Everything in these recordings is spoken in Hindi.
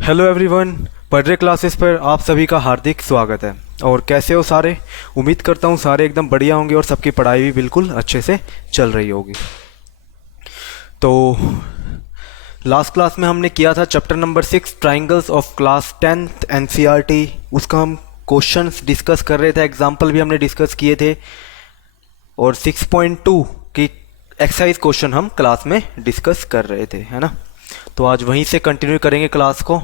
हेलो एवरीवन, पढ़रे क्लासेस पर आप सभी का हार्दिक स्वागत है। और कैसे हो सारे? उम्मीद करता हूँ सारे एकदम बढ़िया होंगे और सबकी पढ़ाई भी बिल्कुल अच्छे से चल रही होगी। तो लास्ट क्लास में हमने किया था chapter number 6 triangles of class 10th NCERT. उसका हम क्वेश्चंस डिस्कस कर रहे थे, एग्जाम्पल भी हमने डिस्कस किए थे और 6.2 की एक्सरसाइज क्वेश्चन हम क्लास में डिस्कस कर रहे थे, है ना। तो आज वहीं से कंटिन्यू करेंगे क्लास को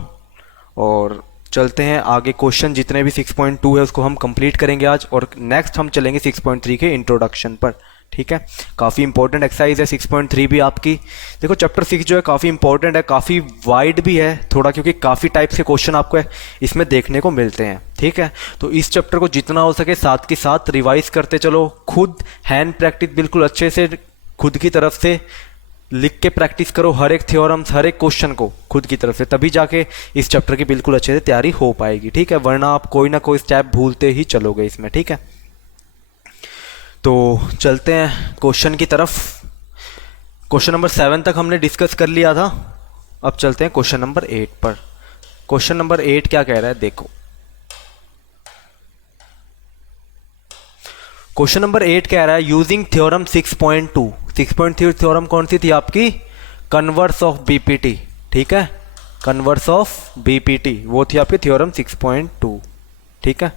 और चलते हैं आगे। क्वेश्चन जितने भी 6.2 है उसको हम कंप्लीट करेंगे आज, और नेक्स्ट हम चलेंगे 6.3 के इंट्रोडक्शन पर। ठीक है, काफ़ी इंपॉर्टेंट एक्सरसाइज है 6.3 भी आपकी। देखो चैप्टर 6 जो है काफ़ी इंपॉर्टेंट है, काफ़ी वाइड भी है थोड़ा, क्योंकि काफ़ी टाइप्स के क्वेश्चन आपको इसमें देखने को मिलते हैं। ठीक है, तो इस चैप्टर को जितना हो सके साथ के साथ रिवाइज करते चलो। खुद हैंड प्रैक्टिस बिल्कुल अच्छे से खुद की तरफ से लिख के प्रैक्टिस करो, हर एक थ्योरम्स हर एक क्वेश्चन को खुद की तरफ से, तभी जाके इस चैप्टर की बिल्कुल अच्छे से तैयारी हो पाएगी। ठीक है, वरना आप कोई ना कोई स्टेप भूलते ही चलोगे इसमें। ठीक है, तो चलते हैं क्वेश्चन की तरफ। क्वेश्चन नंबर 7 तक हमने डिस्कस कर लिया था, अब चलते हैं क्वेश्चन नंबर 8 पर। क्वेश्चन नंबर 8 क्या कह रहा है, देखो। क्वेश्चन नंबर 8 कह रहा है यूजिंग थ्योरम 6.2। 6.3 थ्योरम कौन सी थी आपकी? Converse of BPT. ठीक है, कन्वर्स ऑफ बीपीटी वो थी आपकी थ्योरम 6.2। ठीक है,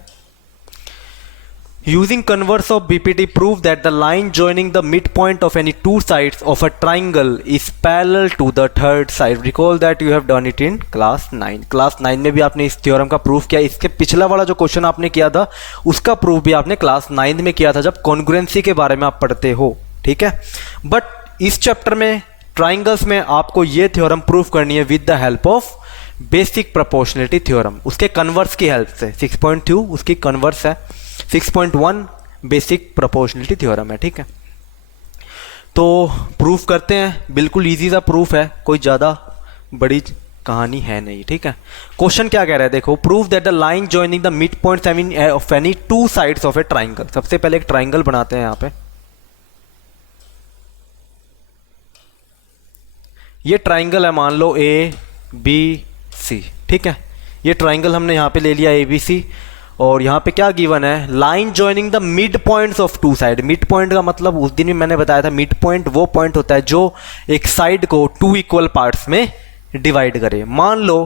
using converse of BPT prove that the line joining the mid point of any two sides of a triangle is parallel to the third side. Recall that you have done it in class 9। Class 9 में भी आपने इस थ्योरम का प्रूफ किया। इसके पिछला वाला जो क्वेश्चन आपने किया था उसका प्रूफ भी आपने क्लास 9 में किया था, जब कॉन्ग्रुएंसी के बारे में आप पढ़ते हो। ठीक है, बट इस चैप्टर में ट्राइंगल्स में आपको ये थ्योरम प्रूफ करनी है with the help of basic proportionality theorem, उसके कन्वर्स की हेल्प से। 6.2 उसकी कन्वर्स है, 6.1 बेसिक प्रोपोर्शनलिटी थ्योरम है। ठीक है, तो प्रूफ करते हैं। बिल्कुल इजी सा प्रूफ है, कोई ज़्यादा बड़ी कहानी है नहीं। ठीक है, क्वेश्चन क्या कह रहा है, देखो। Proof that the line joining the mid point of any two sides of A triangle. सबसे पहले एक ट्राइंगल बनाते हैं यहाँ पे। ये ट्राइंगल है, मान लो ए बी सी। ठीक है, ये ट्राइंगल हमने यहाँ पे ले लिया ए बी सी, और यहाँ पे क्या गिवन है, line joining the mid points of two side. Mid point का मतलब उस दिन भी मैंने बताया था, मिड पॉइंट वो पॉइंट होता है जो एक साइड को टू इक्वल पार्ट्स में डिवाइड करे। मान लो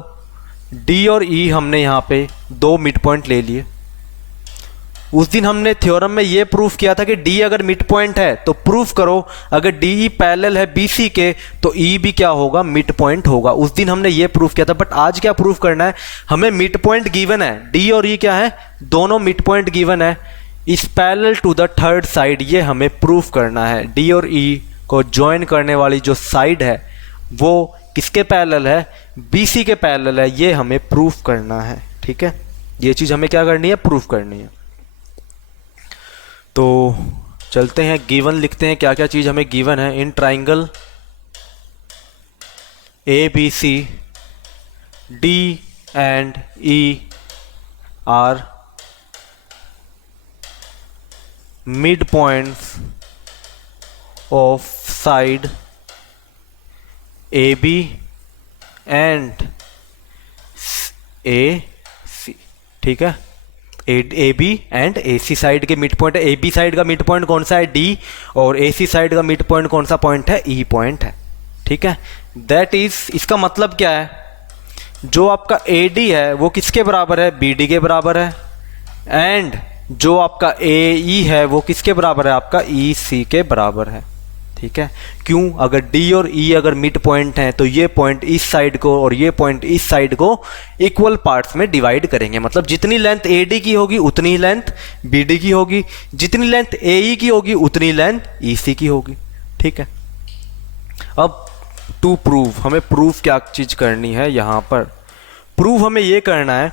डी और ई हमने यहाँ पे दो मिड पॉइंट ले लिए। उस दिन हमने थ्योरम में ये प्रूफ किया था कि डी अगर मिड पॉइंट है तो प्रूफ करो अगर डी ई पैरेलल है बी सी के तो ई भी क्या होगा, मिड पॉइंट होगा। उस दिन हमने ये प्रूफ किया था, बट आज क्या प्रूफ करना है हमें। मिड पॉइंट गिवन है, डी और ई क्या है, दोनों मिड पॉइंट गिवन है, is parallel to the third side, ये हमें प्रूफ करना है। डी और ई को ज्वाइन करने वाली जो साइड है वो किसके पैरेलल है, बी सी के पैरेलल है, ये हमें प्रूफ करना है। ठीक है, ये चीज हमें क्या करनी है, प्रूफ करनी है। तो चलते हैं गिवन लिखते हैं, क्या क्या चीज हमें गिवन है। In triangle A B C D and E are mid points of side A B and A C. ठीक है, A B and A C side के मिड पॉइंट है। ए बी साइड का मिड पॉइंट कौन सा है, डी, और ए सी साइड का मिड पॉइंट कौन सा पॉइंट है, ई पॉइंट है। ठीक है, दैट इज, इसका मतलब क्या है, जो आपका ए डी है वो किसके बराबर है, बी डी के बराबर है, एंड जो आपका ए ई है वो किसके बराबर है, आपका ई सी के बराबर है। ठीक है, क्यों, अगर डी और ई अगर मिड पॉइंट हैं तो ये पॉइंट इस साइड को और ये पॉइंट इस साइड को इक्वल पार्ट्स में डिवाइड करेंगे। मतलब जितनी लेंथ ए डी की होगी उतनी ही लेंथ बी डी की होगी, जितनी लेंथ ए ई की होगी उतनी लेंथ ई सी की होगी। ठीक है, अब टू प्रूव, हमें प्रूफ क्या चीज करनी है यहां पर। प्रूफ हमें ये करना है,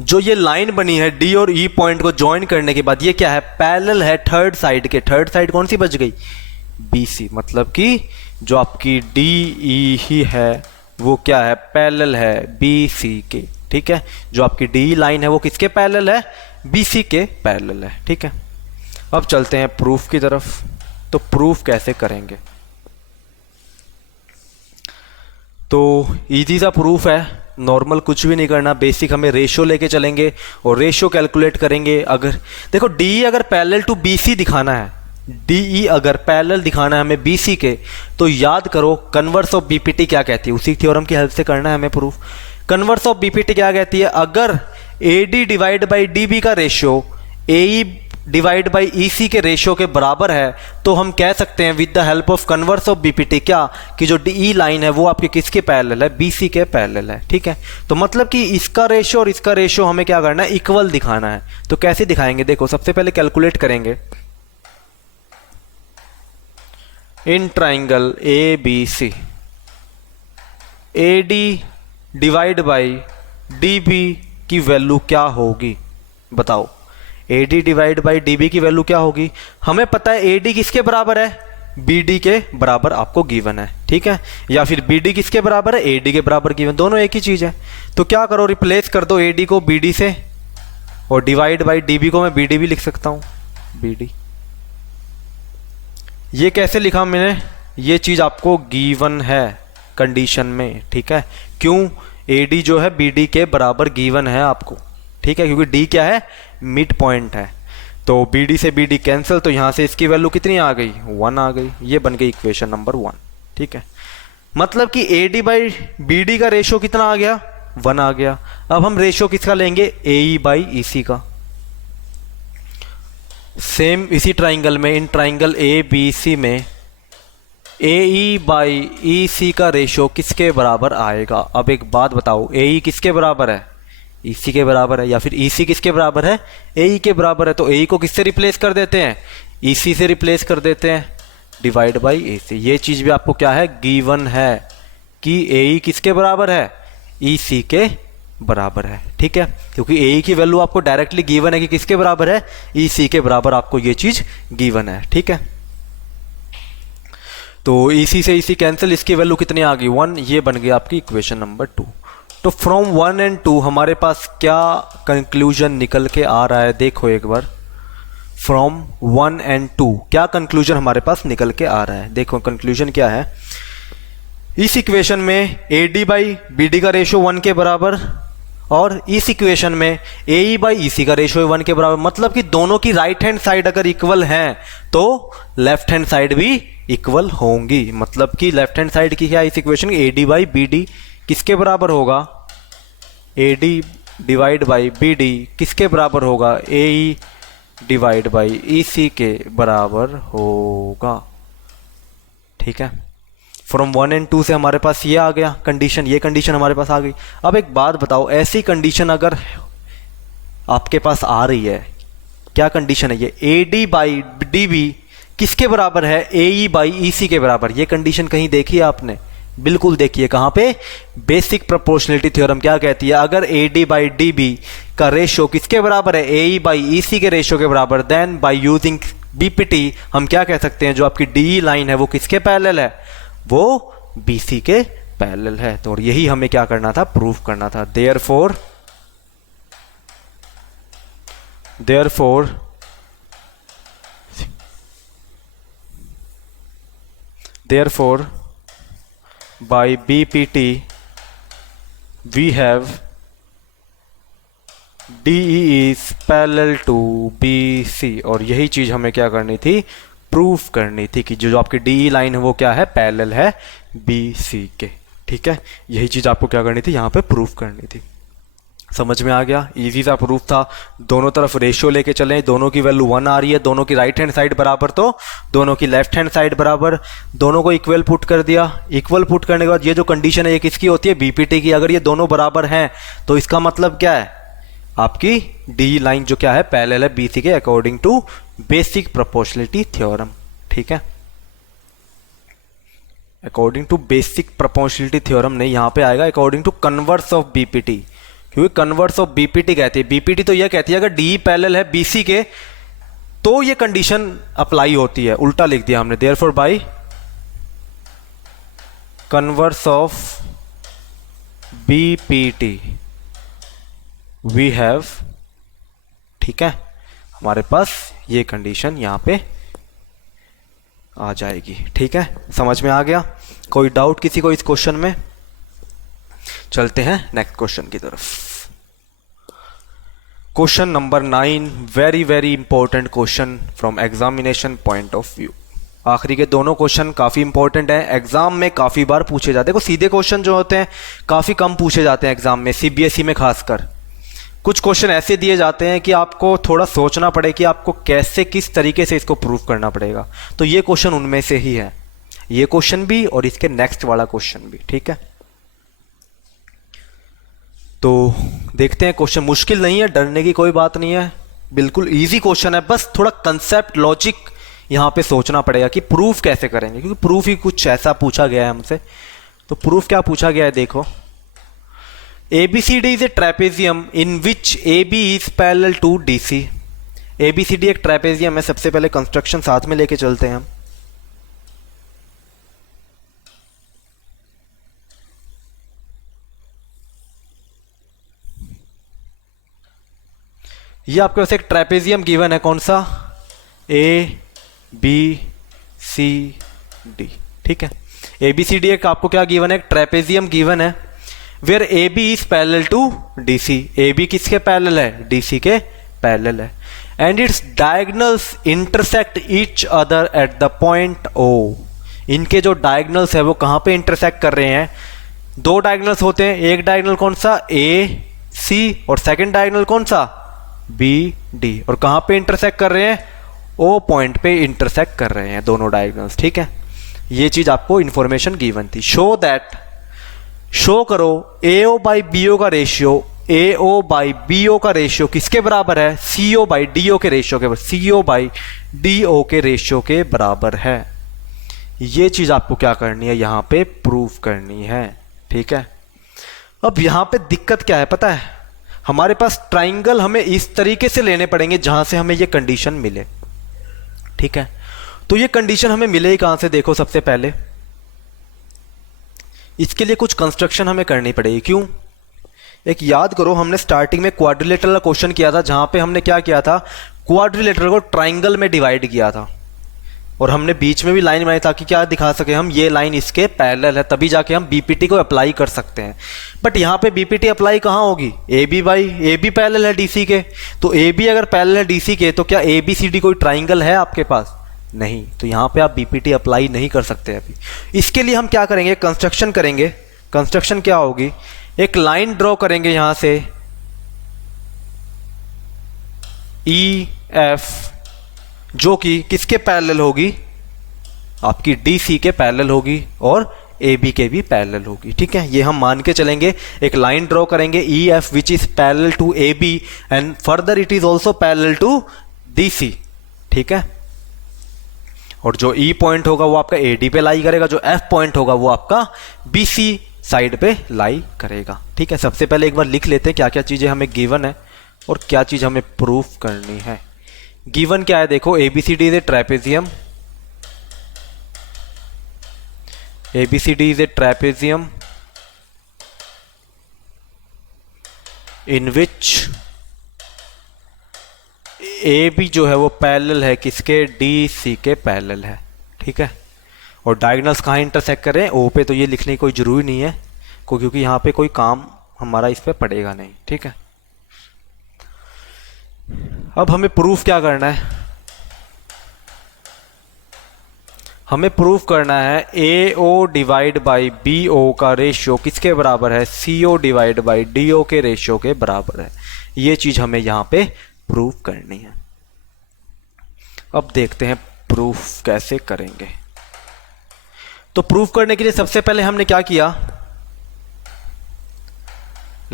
जो ये लाइन बनी है डी और ई पॉइंट को ज्वाइन करने के बाद ये क्या है, पैरेलल है थर्ड साइड के। थर्ड साइड कौन सी बच गई, बी सी। मतलब कि जो आपकी डी ई ही है वो क्या है, पैरेलल है बी सी के। ठीक है, जो आपकी डी लाइन है वो किसके पैरेलल है, बी सी के पैरेलल है। ठीक है, अब चलते हैं प्रूफ की तरफ। तो प्रूफ कैसे करेंगे, तो इजी सा प्रूफ है, नॉर्मल कुछ भी नहीं करना, बेसिक हमें रेशियो लेके चलेंगे और रेशियो कैलकुलेट करेंगे। अगर देखो डी अगर पैरेलल टू बीसी दिखाना है, डी अगर पैरेलल दिखाना है हमें बीसी के, तो याद करो कन्वर्स ऑफ बीपीटी क्या कहती है, उसी थ्योरम की हेल्प से करना है हमें प्रूफ। कन्वर्स ऑफ बीपीटी क्या कहती है, अगर एडी डिवाइड बाई डीबी का ratio AE divide by EC के रेशियो के बराबर है, तो हम कह सकते हैं with the help of converse of BPT क्या, कि जो डी लाइन है वो आपके किसके पैरेलल है, बीसी के पैरेलल है। ठीक है, तो मतलब कि इसका रेशियो और इसका रेशियो हमें क्या करना है, इक्वल दिखाना है। तो कैसे दिखाएंगे, देखो सबसे पहले कैलकुलेट करेंगे। In triangle A B C A D divide by D B की वैल्यू क्या होगी, बताओ। A D divide by D B की वैल्यू क्या होगी, हमें पता है ए डी किसके बराबर है, बी डी के बराबर आपको गिवन है। ठीक है, या फिर बी डी किसके बराबर है, ए डी के बराबर गिवन, दोनों एक ही चीज है। तो क्या करो, रिप्लेस कर दो ए डी को बी डी से, और डिवाइड बाई डी बी को मैं बी डी भी लिख सकता हूं, बी डी। ये कैसे लिखा मैंने, ये चीज आपको गिवन है कंडीशन में। ठीक है, क्यों, ए डी जो है बी डी के बराबर गिवन है आपको। ठीक है, क्योंकि डी क्या है, मिड पॉइंट है। तो बी डी से बी डी कैंसिल, तो यहां से इसकी वैल्यू कितनी आ गई, 1 आ गई। ये बन गई इक्वेशन नंबर 1। ठीक है, मतलब कि A D by B D का रेशियो कितना आ गया, 1 आ गया। अब हम रेशियो किसका लेंगे, ए ई बाई ई सी का। सेम इसी ट्राइंगल में, इन ट्राइंगल ए बी सी में ए ई बाई ई सी का रेशियो किसके बराबर आएगा। अब एक बात बताओ, ए ई किसके बराबर है, ई सी के बराबर है, या फिर ई सी किसके बराबर है, ए ई के बराबर है। तो ए ई को किससे रिप्लेस कर देते हैं, ई सी से रिप्लेस कर देते हैं, डिवाइड बाई ए सी। ये चीज भी आपको क्या है, गिवन है कि ए ई किसके बराबर है, ई सी के बराबर है। ठीक है, क्योंकि ए ई की वैल्यू आपको डायरेक्टली गिवन है कि किसके बराबर है, ई सी के बराबर आपको ये चीज गिवन है। ठीक है, तो इसी से इसी कैंसिल, इसकी वैल्यू कितनी आ गई, 1। ये बन गई आपकी इक्वेशन नंबर 2। तो फ्रॉम 1 एंड 2 हमारे पास क्या कंक्लूजन निकल के आ रहा है, देखो एक बार। फ्रॉम 1 एंड 2 क्या कंक्लूजन हमारे पास निकल के आ रहा है, देखो कंक्लूजन क्या है। इस इक्वेशन में A D by B D का रेशियो 1 के बराबर, और इस इक्वेशन में ए ई बाई ई सी का रेशियो 1 के बराबर। मतलब कि दोनों की राइट हैंड साइड अगर इक्वल हैं तो लेफ्ट हैंड साइड भी इक्वल होंगी। मतलब कि लेफ्ट हैंड साइड की क्या इस equation, A D by B D किसके बराबर होगा, A D divide by B D किसके बराबर होगा, ए ई डिवाइड बाई ई सी के बराबर होगा। ठीक है, फ्रॉम 1 एंड 2 से हमारे पास ये आ गया कंडीशन, ये कंडीशन हमारे पास आ गई। अब एक बात बताओ, ऐसी कंडीशन अगर आपके पास आ रही है, क्या कंडीशन है ये, A D by D B किसके बराबर है, ए ई बाई ई सी के बराबर। ये कंडीशन कहीं देखी है आपने, बिल्कुल देखिए, कहां पे, बेसिक प्रोपोर्शनलिटी थ्योरम क्या कहती है, अगर A D by D B का रेशियो किसके बराबर है, ए ई बाई ई सी के रेशियो के बराबर, देन बाई यूजिंग बीपीटी हम क्या कह सकते हैं, जो आपकी डी लाइन है वो किसके पैरेलल है, वो बीसी के पैरेलल है। तो यही हमें क्या करना था, प्रूफ करना था। Therefore by BPT we have DE is parallel to BC, और यही चीज हमें क्या करनी थी, प्रूफ करनी थी कि जो आपकी DE लाइन है वो क्या है, पैरेलल है BC के। ठीक है, यही चीज आपको क्या करनी थी, यहाँ पे प्रूफ करनी थी। समझ में आ गया, इजी सा प्रूफ था। दोनों तरफ रेशियो लेके चलें, दोनों की वैल्यू 1 आ रही है, दोनों की राइट हैंड साइड बराबर तो दोनों की लेफ्ट हैंड साइड बराबर, दोनों को इक्वल पुट कर दिया। इक्वल पुट करने के बाद ये जो कंडीशन है ये किसकी होती है, बीपीटी की। अगर ये दोनों बराबर हैं तो इसका मतलब क्या है, आपकी डी लाइन जो क्या है, पैरेलल है बीसी के, according to basic proportionality theorem. ठीक है, according to basic proportionality theorem नहीं, यहां पे आएगा according to converse of BPT, क्योंकि कन्वर्स ऑफ बीपीटी कहती है, बीपीटी तो यह कहती है अगर डी पैरेलल है बीसी के तो ये कंडीशन अप्लाई होती है। उल्टा लिख दिया हमने, therefore by converse of BPT we have, ठीक है, हमारे पास ये कंडीशन यहां पे आ जाएगी। ठीक है, समझ में आ गया, कोई डाउट किसी को इस क्वेश्चन में? चलते हैं नेक्स्ट क्वेश्चन की तरफ। Question number 9, very very important question from examination point of view. आखिरी के दोनों क्वेश्चन काफ़ी इंपॉर्टेंट हैं, एग्जाम में काफ़ी बार पूछे जाते हैं। देखो सीधे क्वेश्चन जो होते हैं काफ़ी कम पूछे जाते हैं एग्जाम में, सीबीएसई में खासकर। कुछ क्वेश्चन ऐसे दिए जाते हैं कि आपको थोड़ा सोचना पड़े कि आपको कैसे किस तरीके से इसको प्रूव करना पड़ेगा। तो ये क्वेश्चन उनमें से ही है, ये क्वेश्चन भी और इसके नेक्स्ट वाला क्वेश्चन भी। ठीक है, तो देखते हैं। क्वेश्चन मुश्किल नहीं है, डरने की कोई बात नहीं है, बिल्कुल इजी क्वेश्चन है। बस थोड़ा कंसेप्ट लॉजिक यहाँ पे सोचना पड़ेगा कि प्रूफ कैसे करेंगे, क्योंकि प्रूफ ही कुछ ऐसा पूछा गया है हमसे। तो प्रूफ क्या पूछा गया है, देखो। ABCD is a trapezium in which AB is parallel to DC। ABCD एक ट्रेपेजियम है। सबसे पहले कंस्ट्रक्शन साथ में लेके चलते हैं हम। ये आपके पास एक ट्रेपेजियम गिवन है, कौन सा, ABCD। ठीक है, ABCD एक आपको क्या गिवन है, ट्रेपेजियम गिवन है, where AB is parallel to DC। AB किसके पैरेलल है, DC के पैरेलल है। And its diagonals intersect each other at the point O। इनके जो डायगोनल्स है वो कहां पे इंटरसेक्ट कर रहे हैं, दो डायगोनल्स होते हैं, एक डायगोनल कौन सा, AC, और सेकंड डायगोनल कौन सा, BD। और कहां पे इंटरसेक्ट कर रहे हैं, O पॉइंट पे इंटरसेक्ट कर रहे हैं दोनों डायगोनल्स। ठीक है, ये चीज आपको इंफॉर्मेशन गिवन थी। शो करो AO बाई BO का रेशियो, AO बाई BO का रेशियो किसके बराबर है, CO बाई DO के रेशियो के, CO बाई DO के रेशियो के बराबर है। ये चीज आपको क्या करनी है, यहां पे प्रूफ करनी है। ठीक है, अब यहां पे दिक्कत क्या है पता है, हमारे पास ट्राइंगल हमें इस तरीके से लेने पड़ेंगे जहां से हमें ये कंडीशन मिले। ठीक है, तो ये कंडीशन हमें मिले ही कहां से, देखो सबसे पहले इसके लिए कुछ कंस्ट्रक्शन हमें करनी पड़ेगी। क्यों, एक याद करो, हमने स्टार्टिंग में क्वाड्रिलेटरल का क्वेश्चन किया था, जहां पे हमने क्या किया था, क्वाड्रिलेटरल को ट्राइंगल में डिवाइड किया था, और हमने बीच में भी लाइन बनाई ताकि क्या दिखा सके हम, ये लाइन इसके पैरेलल है, तभी जाके हम बीपीटी को अप्लाई कर सकते हैं। बट यहाँ पे बीपीटी अप्लाई कहाँ होगी, AB पैरेलल है DC के, तो AB अगर पैरेलल है DC के, तो क्या ABCD कोई ट्राइंगल है आपके पास, नहीं, तो यहाँ पे आप बीपीटी अप्लाई नहीं कर सकते अभी। इसके लिए हम क्या करेंगे, कंस्ट्रक्शन करेंगे। कंस्ट्रक्शन क्या होगी, एक लाइन ड्रॉ करेंगे यहां से EF, जो कि किसके पैरेलल होगी, आपकी DC के पैरेलल होगी और AB के भी पैरेलल होगी। ठीक है, ये हम मान के चलेंगे। एक लाइन ड्रॉ करेंगे EF which is parallel to AB and further it is also parallel to DC। ठीक है, और जो E पॉइंट होगा वो आपका AD पे लाई करेगा, जो F पॉइंट होगा वो आपका BC साइड पे लाई करेगा। ठीक है, सबसे पहले एक बार लिख लेते हैं क्या क्या चीजें हमें गिवन है और क्या चीज हमें प्रूफ करनी है। गिवन क्या है, देखो ABCD is a trapezium, ABCD is a trapezium in which AB जो है वो पैरेलल है किसके, DC के पैरेलल है। ठीक है, और डायगोनल्स कहाँ इंटरसेक्ट कर रहे हैं, O पे, तो ये लिखने की कोई जरूरी नहीं है क्योंकि यहाँ पे कोई काम हमारा इस पे पड़ेगा नहीं। ठीक है, अब हमें प्रूफ क्या करना है, हमें प्रूफ करना है AO डिवाइड बाई BO का रेशियो किसके बराबर है, CO डिवाइड बाई DO के रेशियो के बराबर है। ये चीज हमें यहां पे प्रूफ करनी है। अब देखते हैं प्रूफ कैसे करेंगे। तो प्रूफ करने के लिए सबसे पहले हमने क्या किया,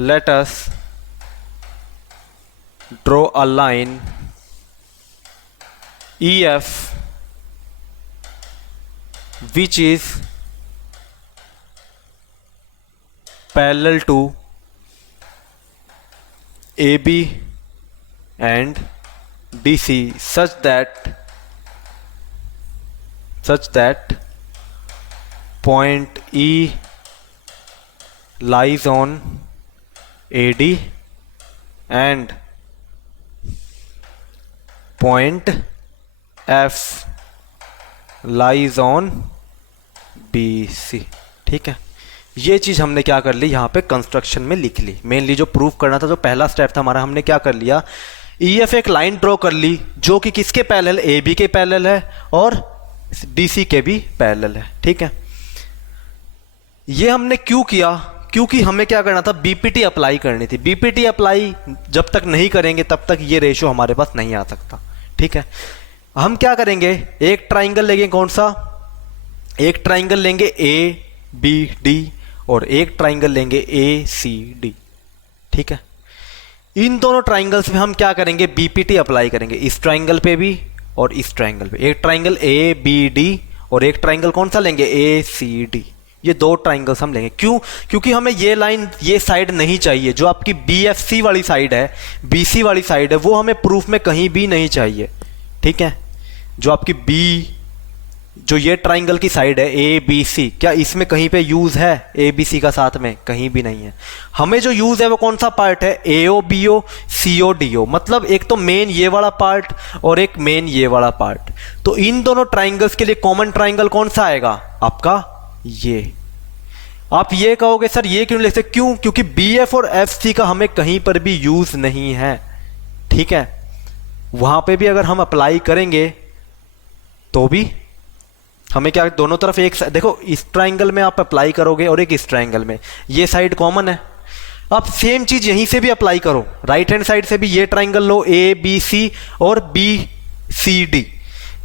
let us draw a line EF which is parallel to AB and DC such that point E lies on AD and point F lies on BC। ठीक है, ये चीज़ हमने क्या कर ली, यहाँ पे कंस्ट्रक्शन में लिख ली। मेनली जो प्रूफ करना था, जो पहला स्टेप था हमारा, हमने क्या कर लिया, EF एक लाइन ड्रॉ कर ली जो कि किसके पैरेलल, AB के पैरेलल है और DC के भी पैरेलल है। ठीक है, ये हमने क्यों किया, क्योंकि हमें क्या करना था, BPT अप्लाई करनी थी। BPT अप्लाई जब तक नहीं करेंगे तब तक ये रेशो हमारे पास नहीं आ सकता। ठीक है, हम क्या करेंगे, एक ट्राइंगल लेंगे, कौन सा, एक ट्राइंगल लेंगे ABD और एक ट्राइंगल लेंगे ACD। ठीक है, इन दोनों ट्राइंगल्स में हम क्या करेंगे, BPT अप्लाई करेंगे, इस ट्राइंगल पे भी और इस ट्राइंगल पे। एक ट्राइंगल ABD और एक ट्राइंगल कौन सा लेंगे, ACD। ये दो ट्राइंगल्स हम लेंगे। क्यों, क्योंकि हमें ये लाइन, ये साइड नहीं चाहिए, जो आपकी BFC वाली साइड है, BC वाली साइड है, वो हमें प्रूफ में कहीं भी नहीं चाहिए। ठीक है, जो आपकी जो ये ट्राइंगल की साइड है ABC, क्या इसमें कहीं पे यूज है ABC का साथ में, कहीं भी नहीं है। हमें जो यूज है वो कौन सा पार्ट है, AO BO CO DO, मतलब एक तो मेन ये वाला पार्ट और एक मेन ये वाला पार्ट। तो इन दोनों ट्राइंगल्स के लिए कॉमन ट्राइंगल कौन सा आएगा आपका, ये। आप ये कहोगे सर ये क्यों लिखते, क्यों, क्योंकि BF और FC का हमें कहीं पर भी यूज नहीं है। ठीक है, वहां पे भी अगर हम अप्लाई करेंगे तो भी हमें क्या, दोनों तरफ एक, देखो इस ट्राइंगल में आप अप्लाई करोगे और एक इस ट्राइंगल में, ये साइड कॉमन है। आप सेम चीज यहीं से भी अप्लाई करो, राइट हैंड साइड से भी ये ट्राइंगल लो ABC और BCD,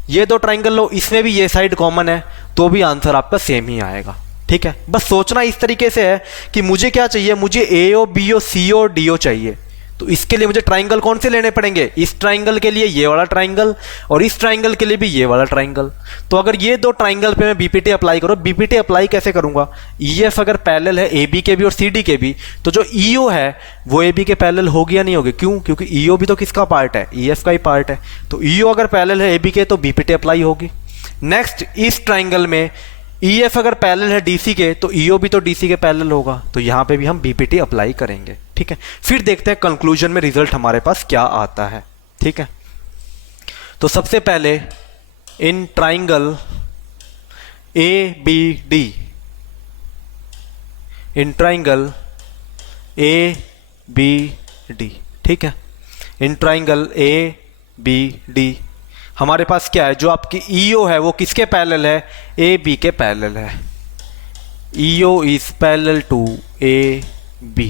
ये दो ट्राइंगल लो, इसमें भी ये साइड कॉमन है, तो भी आंसर आपका सेम ही आएगा। ठीक है, बस सोचना इस तरीके से है कि मुझे क्या चाहिए, मुझे AO BO CO DO चाहिए। तो इसके लिए मुझे ट्राइंगल कौन से लेने पड़ेंगे, इस ट्राइंगल के लिए ये वाला ट्राइंगल और इस ट्राइंगल के लिए भी ये वाला ट्राइंगल। तो अगर ये दो ट्राइंगल पे मैं BPT अप्लाई करूँ, BPT अप्लाई कैसे करूंगा, EF अगर पैरेलल है AB के भी और CD के भी, तो जो EO है वो AB के पैरेलल होगी या नहीं होगी, क्यों, क्योंकि EO भी तो किसका पार्ट है, EF का ही पार्ट है। तो EO अगर पैरेलल है AB के तो BPT अप्लाई होगी। नेक्स्ट, इस ट्राइंगल में EF अगर पैरेलल है DC के तो EO भी तो DC के पैरेलल होगा, तो यहां पे भी हम BPT अप्लाई करेंगे। ठीक है, फिर देखते हैं कंक्लूजन में रिजल्ट हमारे पास क्या आता है। ठीक है, तो सबसे पहले in triangle ABD, in triangle ABD, ठीक है, इन ट्राइंगल ABD हमारे पास क्या है, जो आपकी EO है वो किसके पैरेलल है, AB के पैरेलल है। EO is parallel to AB,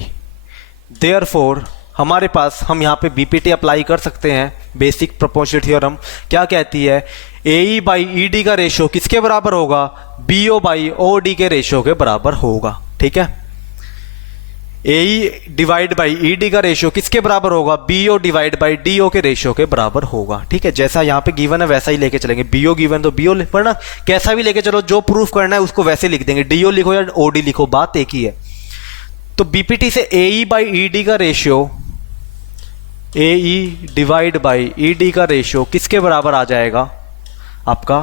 therefore हमारे पास, हम यहाँ पे BPT अप्लाई कर सकते हैं। बेसिक प्रोपोर्शनल थ्योरम क्या कहती है, AE बाई ED का रेशियो किसके बराबर होगा, BO बाई OD के रेशियो के बराबर होगा। ठीक है, AE डिवाइड बाई ED का रेशियो किसके बराबर होगा, BO डिवाइड बाई DO के रेशियो के बराबर होगा। ठीक है, जैसा यहाँ पे गिवन है वैसा ही लेके चलेंगे, BO गिवन तो BO वरना कैसा भी लेके चलो, जो प्रूफ करना है उसको वैसे लिख देंगे, DO लिखो या OD लिखो, बात एक ही है। तो BPT से AE बाई ED का ratio, AE divide by ED का रेशियो किसके बराबर आ जाएगा, आपका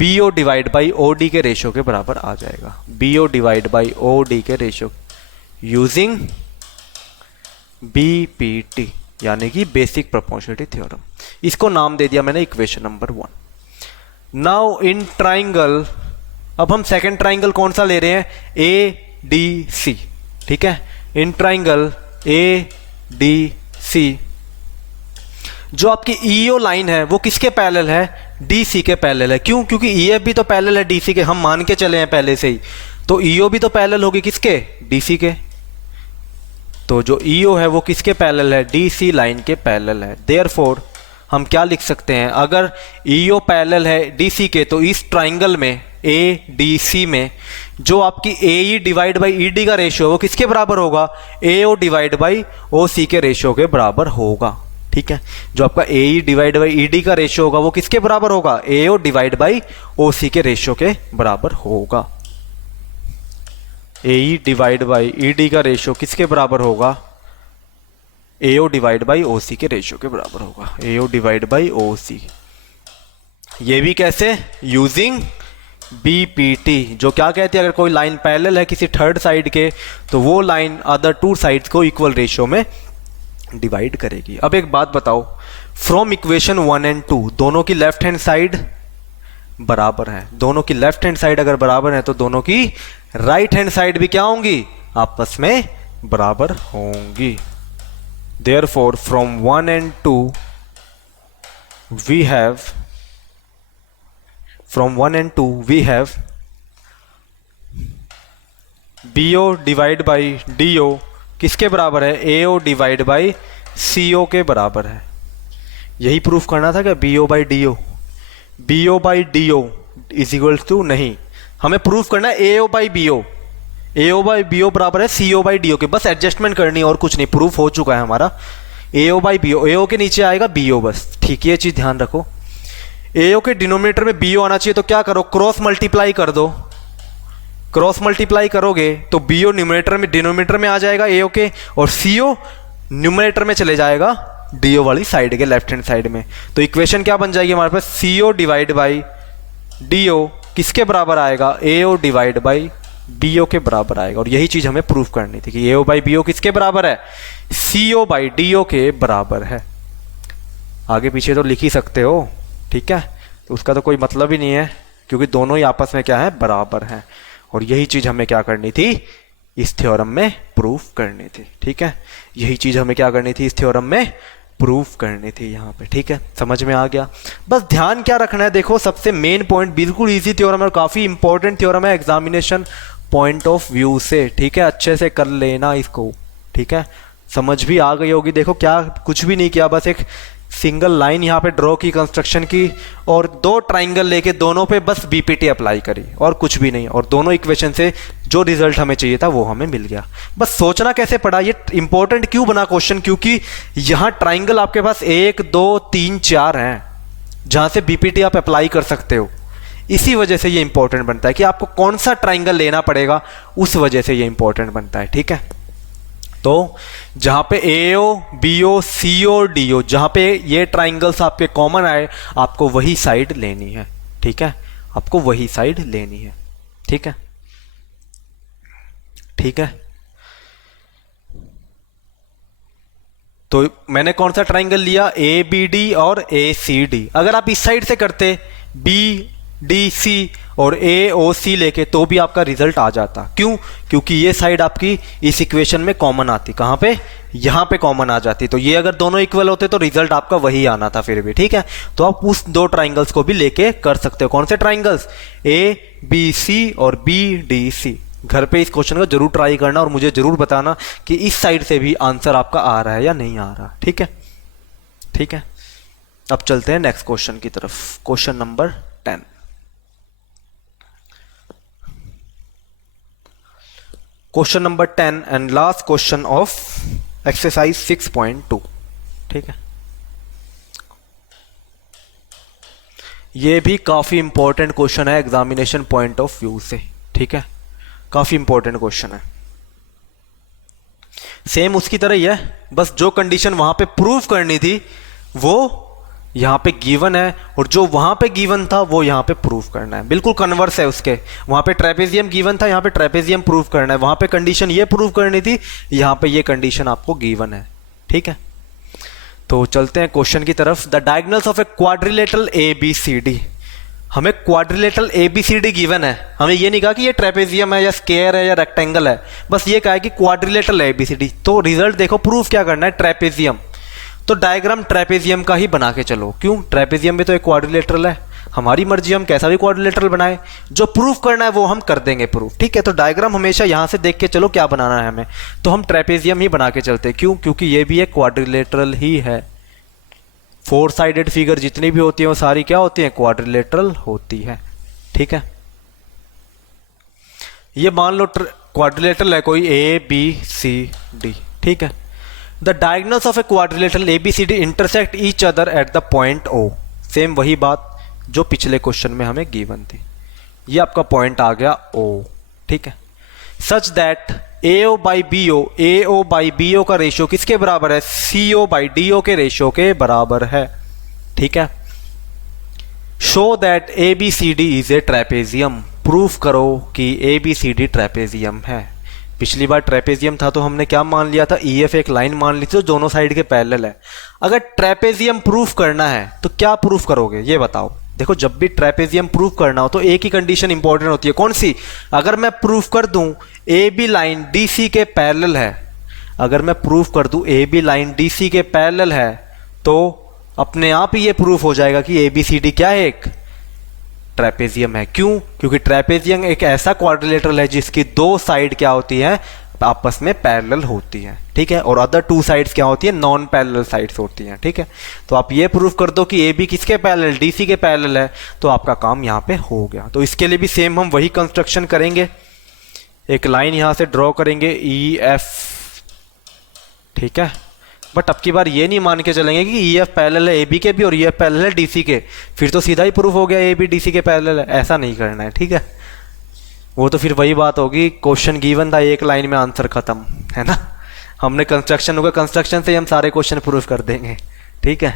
BO डिवाइड बाई OD के रेशियो के बराबर आ जाएगा। BO डिवाइड बाई OD के रेशियो यूजिंग BPT, यानी कि बेसिक प्रोपोर्शनलिटी थ्योरम। इसको नाम दे दिया मैंने equation number 1। Now in triangle, अब हम सेकंड ट्राइंगल कौन सा ले रहे हैं, ADC। ठीक है, इन ट्राइंगल ADC जो आपकी EO लाइन है वो किसके पैरेलल है, DC के पैरेलल है। क्यों, क्योंकि EF भी तो पैरेलल है DC के, हम मान के चले हैं पहले से ही, तो EO भी तो पैरेलल होगी किसके, DC के। तो जो EO है वो किसके पैरेलल है, DC लाइन के पैरेलल है। देयरफॉर हम क्या लिख सकते हैं, अगर EO पैरेलल है DC के, तो इस ट्राइंगल में ADC में जो आपकी AE डिवाइड बाई ED का रेशियो वो किसके बराबर होगा, AO डिवाइड बाई OC के रेशियो के बराबर होगा। ठीक है, जो आपका AE डिवाइड बाई ED का रेशियो होगा वो किसके बराबर होगा, AO डिवाइड बाई OC के रेशियो के बराबर होगा। AE डिवाइड बाई ED का रेशियो किसके बराबर होगा, AO डिवाइड बाई OC के रेशियो के बराबर होगा। AO डिवाइड बाई OC, ये भी कैसे, यूजिंग BPT, जो क्या कहती है, अगर कोई लाइन पैरेलल है किसी थर्ड साइड के तो वो लाइन अदर टू साइड्स को इक्वल रेशियो में डिवाइड करेगी। अब एक बात बताओ, फ्रॉम इक्वेशन 1 एंड 2 दोनों की लेफ्ट हैंड साइड बराबर हैं। दोनों की लेफ्ट हैंड साइड अगर बराबर है तो दोनों की राइट हैंड साइड भी क्या होंगी, आपस में बराबर होंगी। Therefore from 1 and 2 we have BO divide by DO किसके बराबर है, AO डिवाइड बाई CO के बराबर है। यही प्रूफ करना था क्या, BO by DO is equal to, नहीं, हमें प्रूफ करना है AO बाई BO बराबर है CO बाई DO के। बस एडजस्टमेंट करनी है और कुछ नहीं, प्रूफ हो चुका है हमारा। AO बाई BO, AO के नीचे आएगा BO बस, ठीक है, ये चीज ध्यान रखो। AO के डिनोमिनेटर में BO आना चाहिए तो क्या करो, क्रॉस मल्टीप्लाई कर दो। क्रॉस मल्टीप्लाई करोगे तो BO न्यूमरेटर में डिनोमिनेटर में आ जाएगा AO के, और CO न्यूमरेटर में चले जाएगा DO वाली साइड के लेफ्ट हैंड साइड में। तो इक्वेशन क्या बन जाएगी हमारे पास, CO डिवाइड बाई DO किसके बराबर आएगा, AO डिवाइड बाई BO के बराबर आएगा। और यही चीज हमें प्रूफ करनी थी कि AO बाई BO किसके बराबर है, CO बाई DO के बराबर है। आगे पीछे तो लिख ही सकते हो, ठीक है, तो उसका तो कोई मतलब ही नहीं है क्योंकि दोनों ही आपस में क्या है, बराबर हैं। और यही चीज हमें क्या करनी थी, इस थ्योरम में प्रूफ करनी थी, ठीक है, यही चीज हमें क्या करनी थी, इस थ्योरम में प्रूफ करनी थी यहाँ पे, ठीक है, समझ में आ गया। बस ध्यान क्या रखना है, देखो सबसे मेन पॉइंट, बिल्कुल इजी थ्योरम है और काफी इंपॉर्टेंट थ्योरम है एग्जामिनेशन पॉइंट ऑफ व्यू से, ठीक है, अच्छे से कर लेना इसको, ठीक है, समझ भी आ गई होगी। देखो क्या कुछ भी नहीं किया, बस एक सिंगल लाइन यहाँ पे ड्रॉ की कंस्ट्रक्शन की और दो ट्राइंगल लेके दोनों पे बस बीपीटी अप्लाई करी और कुछ भी नहीं, और दोनों इक्वेशन से जो रिजल्ट हमें चाहिए था वो हमें मिल गया। बस सोचना कैसे पड़ा, ये इंपॉर्टेंट क्यों बना क्वेश्चन, क्योंकि यहाँ ट्राइंगल आपके पास 1 2 3 4 हैं जहां से बीपीटी आप अप्लाई कर सकते हो। इसी वजह से ये इंपॉर्टेंट बनता है कि आपको कौन सा ट्राइंगल लेना पड़ेगा, उस वजह से ये इंपॉर्टेंट बनता है, ठीक है। तो जहां पे AO BO CO DO जहां पे ये ट्राइंगल्स आपके कॉमन आए, आपको वही साइड लेनी है, ठीक है, आपको वही साइड लेनी है, ठीक है, ठीक है। तो मैंने कौन सा ट्राइंगल लिया, ABD और ACD। अगर आप इस साइड से करते BDC और AOC लेके तो भी आपका रिजल्ट आ जाता। क्यों, क्योंकि ये साइड आपकी इस इक्वेशन में कॉमन आती, कहां पे, यहां पे कॉमन आ जाती। तो ये अगर दोनों इक्वल होते तो रिजल्ट आपका वही आना था फिर भी, ठीक है। तो आप उस दो ट्राइंगल्स को भी लेके कर सकते हो। कौन से ट्राइंगल्स, ABC और BDC। घर पे इस क्वेश्चन को जरूर ट्राई करना और मुझे जरूर बताना कि इस साइड से भी आंसर आपका आ रहा है या नहीं आ रहा, ठीक है, ठीक है। अब चलते हैं नेक्स्ट क्वेश्चन की तरफ, question number 10। Question number 10 and last question of exercise 6.2, ठीक है। ये भी काफी इंपॉर्टेंट क्वेश्चन है एग्जामिनेशन पॉइंट ऑफ व्यू से, ठीक है, काफी इंपॉर्टेंट क्वेश्चन है। सेम उसकी तरह ही है, बस जो कंडीशन वहां पे प्रूव करनी थी वो यहां पे गिवन है और जो वहां पे गिवन था वो यहां पे प्रूफ करना है। बिल्कुल कन्वर्स है उसके, वहां पे ट्रेपेजियम गिवन था, यहां पे ट्रेपेजियम प्रूफ करना है। वहां पे कंडीशन ये प्रूफ करनी थी, यहां पे ये कंडीशन आपको गिवन है, ठीक है। तो चलते हैं क्वेश्चन की तरफ। The diagonals of a quadrilateral ABCD। हमें क्वाड्रिलेटरल ABCD गिवन है, हमें ये नहीं कहा कि ये ट्रेपेजियम है या स्क्वायर है या रेक्टेंगल है, बस ये कहा है कि क्वाड्रिलेटरल ABCD। तो रिजल्ट देखो, प्रूफ क्या करना है, ट्रेपेजियम। तो डायग्राम ट्रेपेजियम का ही बना के चलो। क्यों, ट्रेपेजियम में तो एक क्वाड्रिलेटरल है, हमारी मर्जी हम कैसा भी क्वाड्रिलेटरल बनाए, जो प्रूफ करना है वो हम कर देंगे प्रूफ, ठीक है। तो डायग्राम हमेशा यहां से देख के चलो क्या बनाना है हमें, तो हम ट्रेपेजियम ही बना के चलते हैं। क्यों, क्योंकि ये भी एक क्वाड्रिलेटरल ही है। 4 साइडेड फिगर जितनी भी होती है वो सारी क्या होती है, क्वाड्रिलेटरल होती है, ठीक है। ये मान लो क्वाड्रिलेटरल है कोई ABCD, ठीक है। The diagonals of a quadrilateral ABCD intersect each other at the point O। Same वही बात जो पिछले क्वेश्चन में हमें गिवन थी, ये आपका पॉइंट आ गया O, ठीक है। सच दैट AO बाई BO का रेशियो किसके बराबर है, CO बाई DO के रेशियो के बराबर है, ठीक है। Show that ABCD is a trapezium. Proof करो कि ABCD ट्रेपेजियम है। पिछली बार ट्रेपेजियम था तो हमने क्या मान लिया था, EF एक लाइन मान ली थी जो दोनों साइड के पैरेलल है। अगर ट्रेपेजियम प्रूफ करना है तो क्या प्रूफ करोगे, ये बताओ। देखो जब भी ट्रेपेजियम प्रूव करना हो तो एक ही कंडीशन इंपॉर्टेंट होती है, कौन सी? अगर मैं प्रूव कर दूं A B line D C के पैरेलल है, अगर मैं प्रूव कर दूं A B line D C के पैरेलल है तो अपने आप ही ये प्रूफ हो जाएगा कि ए बी सी डी क्या है, एक ट्रेपेजियम है। क्यों? क्योंकि ट्रेपेजियम एक ऐसा क्वाड्रिलेटरल है जिसकी दो साइड क्या होती है, आपस में पैरेलल होती है, ठीक है, और अदर टू साइड्स क्या होती है, नॉन पैरेलल साइड्स होती हैं, ठीक है। तो आप ये प्रूफ कर दो कि ए बी किसके पैरेलल, डी सी के पैरेलल है, तो आपका काम यहाँ पे हो गया। तो इसके लिए भी सेम हम वही कंस्ट्रक्शन करेंगे, एक लाइन यहाँ से ड्रॉ करेंगे ई एफ, ठीक है, बट अब की बार ये नहीं मान के चलेंगे कि ई एफ पैरेलल है ए बी के भी और ई एफ पैरेलल है डी सी के, फिर तो सीधा ही प्रूफ हो गया ए बी डी सी के पैरेलल है, ऐसा नहीं करना है, ठीक है। वो तो फिर वही बात होगी, क्वेश्चन गिवन था, एक लाइन में आंसर खत्म, है ना। हमने कंस्ट्रक्शन होगा, कंस्ट्रक्शन से हम सारे क्वेश्चन प्रूफ कर देंगे, ठीक है।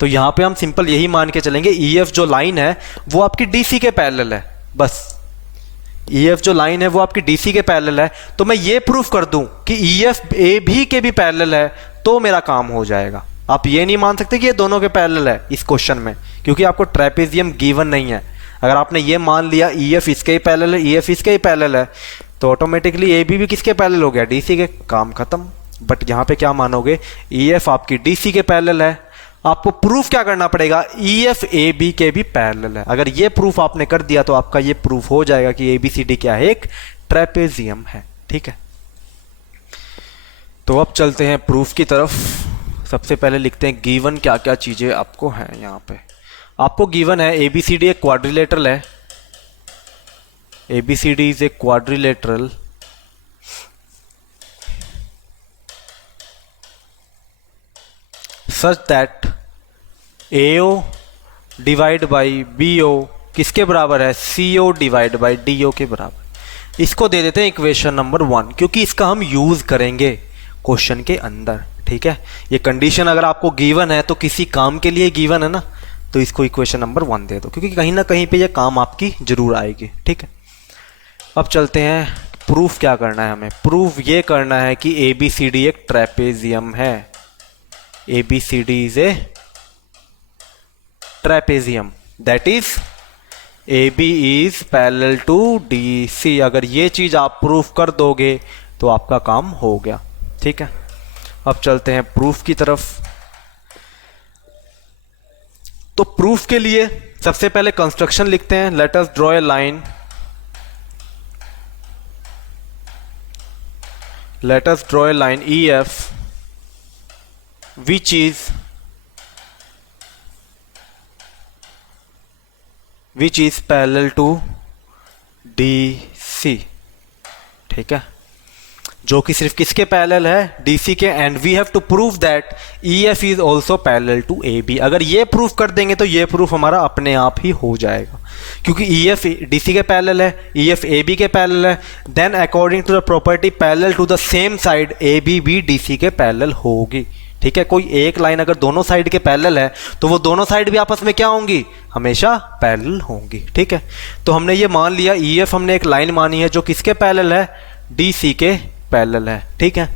तो यहाँ पे हम सिंपल यही मान के चलेंगे ई एफ जो लाइन है वो आपकी डी सी के पैरेलल है, बस ई एफ जो लाइन है वो आपकी डी सी के पैरेलल है। तो मैं ये प्रूफ कर दूं कि ई एफ ए भी के भी पैरेलल है तो मेरा काम हो जाएगा। आप ये नहीं मान सकते कि ये दोनों के पैरेलल है इस क्वेश्चन में, क्योंकि आपको ट्रेपेजियम गिवन नहीं है। अगर आपने ये मान लिया ई एफ इसके ही पैरेलल है, ई एफ इसके ही पैरेलल है, तो ऑटोमेटिकली ए बी भी किसके पैरेलल हो गया, डी सी के, काम खत्म। बट यहाँ पे क्या मानोगे, ई एफ आपकी डी सी के पैरेलल है, आपको प्रूफ क्या करना पड़ेगा, ई एफ ए बी के भी पैरेलल है। अगर ये प्रूफ आपने कर दिया तो आपका ये प्रूफ हो जाएगा कि ए बी सी डी क्या है, एक ट्रेपेजियम है, ठीक है। तो अब चलते हैं प्रूफ की तरफ। सबसे पहले लिखते हैं गिवन क्या क्या चीजें आपको हैं। यहाँ पे आपको गिवन है ए बी सी डी एक क्वाड्रिलेटरल है, A B C D is a quadrilateral such that AO divide by BO किसके बराबर है, CO डिवाइड बाई DO के बराबर। इसको दे देते हैं इक्वेशन नंबर 1, क्योंकि इसका हम यूज करेंगे क्वेश्चन के अंदर, ठीक है। ये कंडीशन अगर आपको गिवन है तो किसी काम के लिए गिवन है ना, तो इसको इक्वेशन नंबर 1 दे दो, क्योंकि कहीं ना कहीं पे ये काम आपकी जरूर आएगी, ठीक है। अब चलते हैं प्रूफ क्या करना है हमें। प्रूफ ये करना है कि ABCD एक ट्रेपेजियम है, ABCD is a trapezium, that is AB is parallel to DC। अगर ये चीज आप प्रूफ कर दोगे तो आपका काम हो गया, ठीक है। अब चलते हैं प्रूफ की तरफ। तो प्रूफ के लिए सबसे पहले कंस्ट्रक्शन लिखते हैं, let us draw a line, let us draw a line EF which is parallel to DC, ठीक है, जो कि सिर्फ किसके पैरेलल है, DC के। And we have to prove that EF is also parallel to AB। अगर ये प्रूफ कर देंगे तो ये प्रूफ हमारा अपने आप ही हो जाएगा, क्योंकि EF DC के पैरेलल है, EF AB के पैरेलल है, then according to the property parallel to the same side AB भी DC के पैरेलल होगी, ठीक है। कोई एक लाइन अगर दोनों साइड के पैरेलल है तो वो दोनों साइड भी आपस में क्या होंगी, हमेशा पैरेलल होंगी, ठीक है। तो हमने ये मान लिया EF हमने एक लाइन मानी है जो किसके पैरेलल है, DC के पैरेलल है, ठीक है।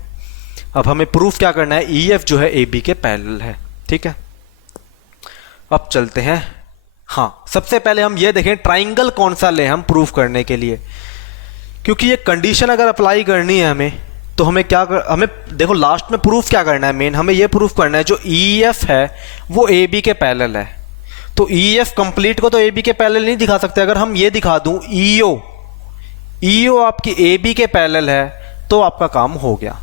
अब हमें प्रूफ क्या करना है, EF जो है AB के पैरेलल है, ठीक है। अब चलते हैं, हाँ सबसे पहले हम ये देखें ट्राइंगल कौन सा ले हम प्रूफ करने के लिए, क्योंकि ये कंडीशन अगर अप्लाई करनी है हमें तो हमें क्या हमें देखो लास्ट में प्रूफ क्या करना है, मेन हमें ये प्रूफ करना है जो EF है वो AB के पैरेलल है। तो EF कंप्लीट को तो AB के पैरेलल नहीं दिखा सकते। अगर हम ये दिखा दूं EO आपकी AB के पैरेलल है तो आपका काम हो गया।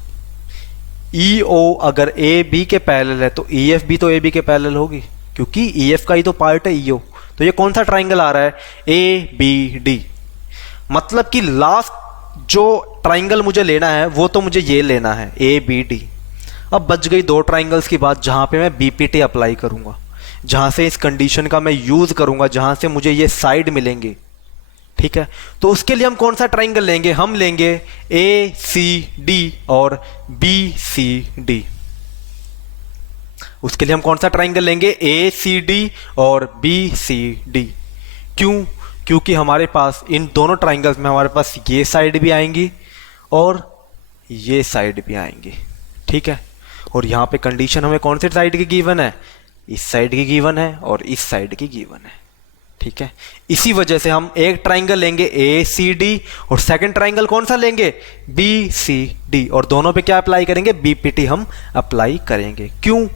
EO अगर AB के पैरेलल है तो EF भी तो AB के पैरेलल होगी, क्योंकि EF का ही तो पार्ट है EO। तो ये कौन सा ट्राइंगल आ रहा है, ABD। मतलब कि लास्ट जो ट्राइंगल मुझे लेना है वो तो मुझे ये लेना है ABD। अब बच गई दो ट्राइंगल्स की बात, जहां पे मैं BPT अप्लाई करूंगा, जहां से इस कंडीशन का मैं यूज करूंगा, जहां से मुझे ये साइड मिलेंगे, ठीक है। तो उसके लिए हम कौन सा ट्राइंगल लेंगे, हम लेंगे ACD और BCD। उसके लिए हम कौन सा ट्राइंगल लेंगे, ACD और BCD। क्यों, क्योंकि हमारे पास इन दोनों ट्राइंगल्स में हमारे पास ये साइड भी आएंगी और ये साइड भी आएंगी, ठीक है। और यहां पे कंडीशन हमें कौन से साइड की गिवन है, इस साइड की गिवन है और इस साइड की गिवन है, ठीक है, इसी वजह से हम एक ट्राइंगल लेंगे ए सी डी और सेकंड ट्राइंगल कौन सा लेंगे बी सी डी, और दोनों पे क्या अप्लाई करेंगे बीपीटी हम अप्लाई करेंगे। क्यों?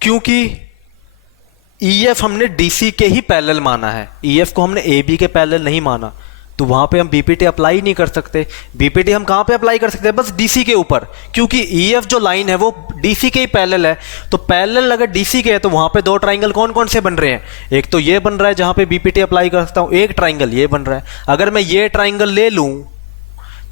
क्योंकि ईएफ हमने डीसी के ही पैरेलल माना है, ईएफ को हमने एबी के पैरेलल नहीं माना, तो वहां पे हम बीपीटी अप्लाई नहीं कर सकते। बीपीटी हम कहां पे अप्लाई कर सकते हैं? बस डीसी के ऊपर, क्योंकि ईएफ जो लाइन है वो डीसी के ही पैरेलल है। तो पैरेलल अगर डीसी के है तो वहां पे दो ट्राइंगल कौन कौन से बन रहे हैं? एक तो ये बन रहा है जहां पे बीपीटी अप्लाई कर सकता हूं, एक ट्राइंगल ये बन रहा है। अगर मैं ये ट्राइंगल ले लूं